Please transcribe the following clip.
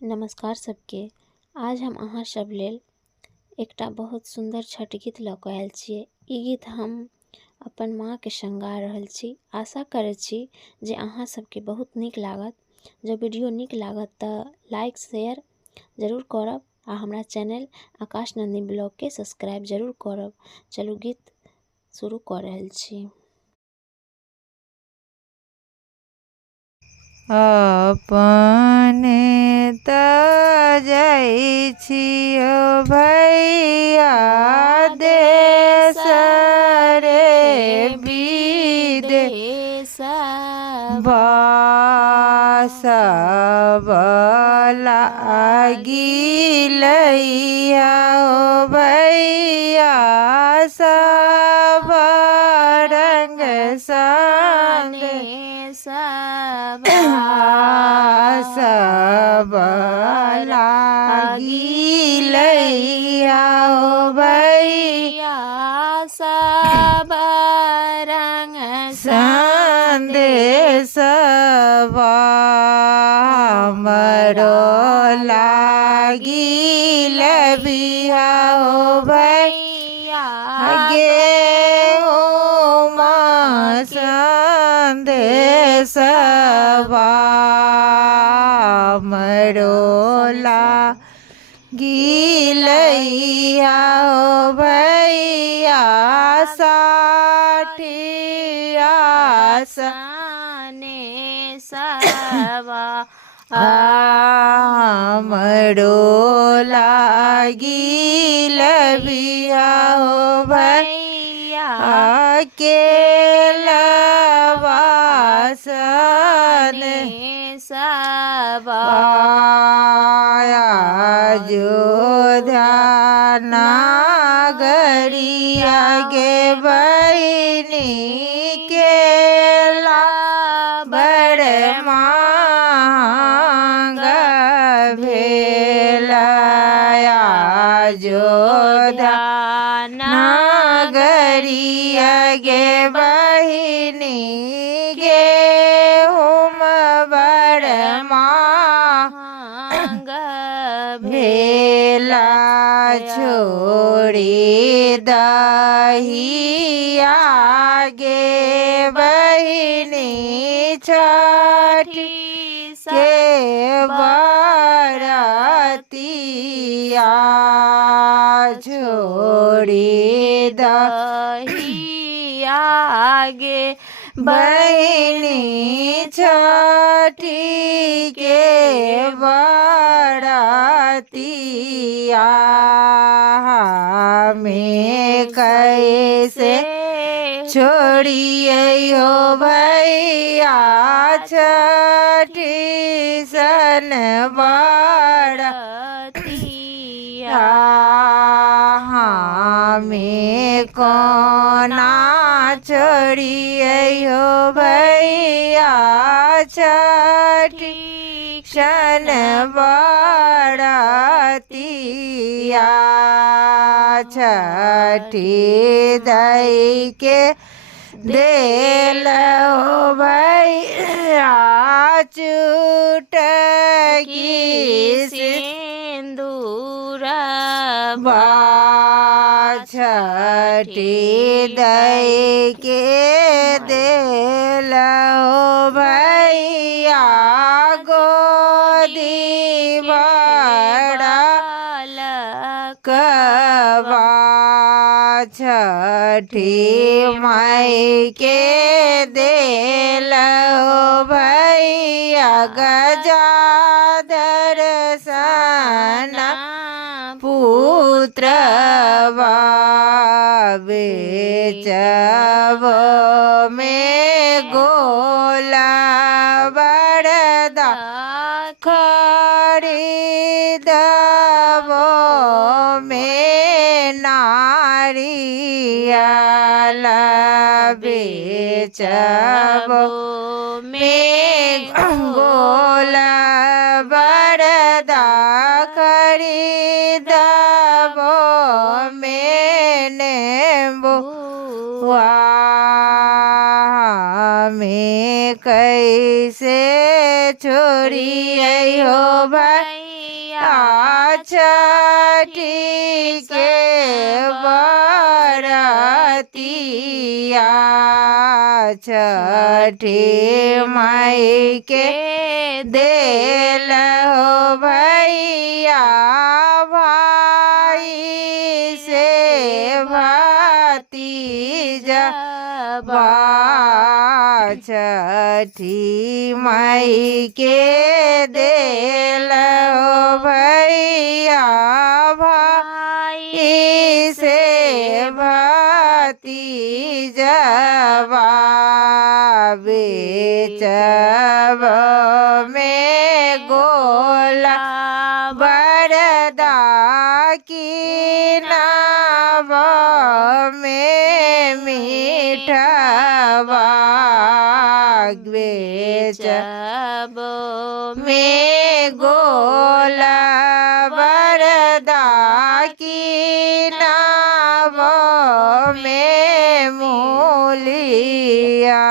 नमस्कार सबके। आज हम अहाँ सब लेल एकटा बहुत सुंदर छठ गीत लऽ कऽ आयल छियै। ई गीत हम अपन माँ के संग गा रहल छी। आशा करै छी जे अहाँ सबके बहुत नीक लागत। जँ वीडियो नीक लागत तऽ लाइक शेयर जरूर करब आ हमरा चैनल आकाश नंदी ब्लॉग के सब्सक्राइब जरूर करब। चलू गीत शुरू कऽ रहल छी। अपने तऽ जाइ छियो भैया देश रे विदेश बसब लागिलैया ओ भैया सब रंग संगे सब लागिलैया ओ भैया सब रंग संदेशवा हमरो लागिल बिया ओ भैया गेहूँ संदेशवा हमरो लागिलैया ओ भैया साठिया सने सवा हमरो लागिल बिया ओ भैया केलवा सने सवा अयोध्या नागरिया गे बहिनी केला बड़ महंग भेल। अयोध्या नागरिया गे बहिनी गेहूँ बड़ महंग भेला। छोड़ी दहिया गे बहिनी छठी के बरतिया छोड़ी दहिया गे बहिनी छठी के बरतिया हमें कैसे छोड़िए हो भैया छठी सन बरतिया हमें कोना छोड़िए हो भैया छठी सन बरतिया छठी दई के देल हो भैया चुटकी सिंदूर छठी दई के देल हो भैया गोदी भरल कबा छठी माई के देल हो भैया गजाधर सन पुत्र बेचब में गोला बरदा खरीदबो में नारियल बेचबो में गोला बरदा खरीदबो में नेबुआ में कैसे छोड़िए हो भाई छठी के बरतिया छठी माई के देल हो भैया भाई से भतीजा छठी माई के देल हो भैया भाई से भतीजा बेचब में गोला बरदा की नाव में मीठवा बेचब में गोला बरदा की नाव में मूलिया।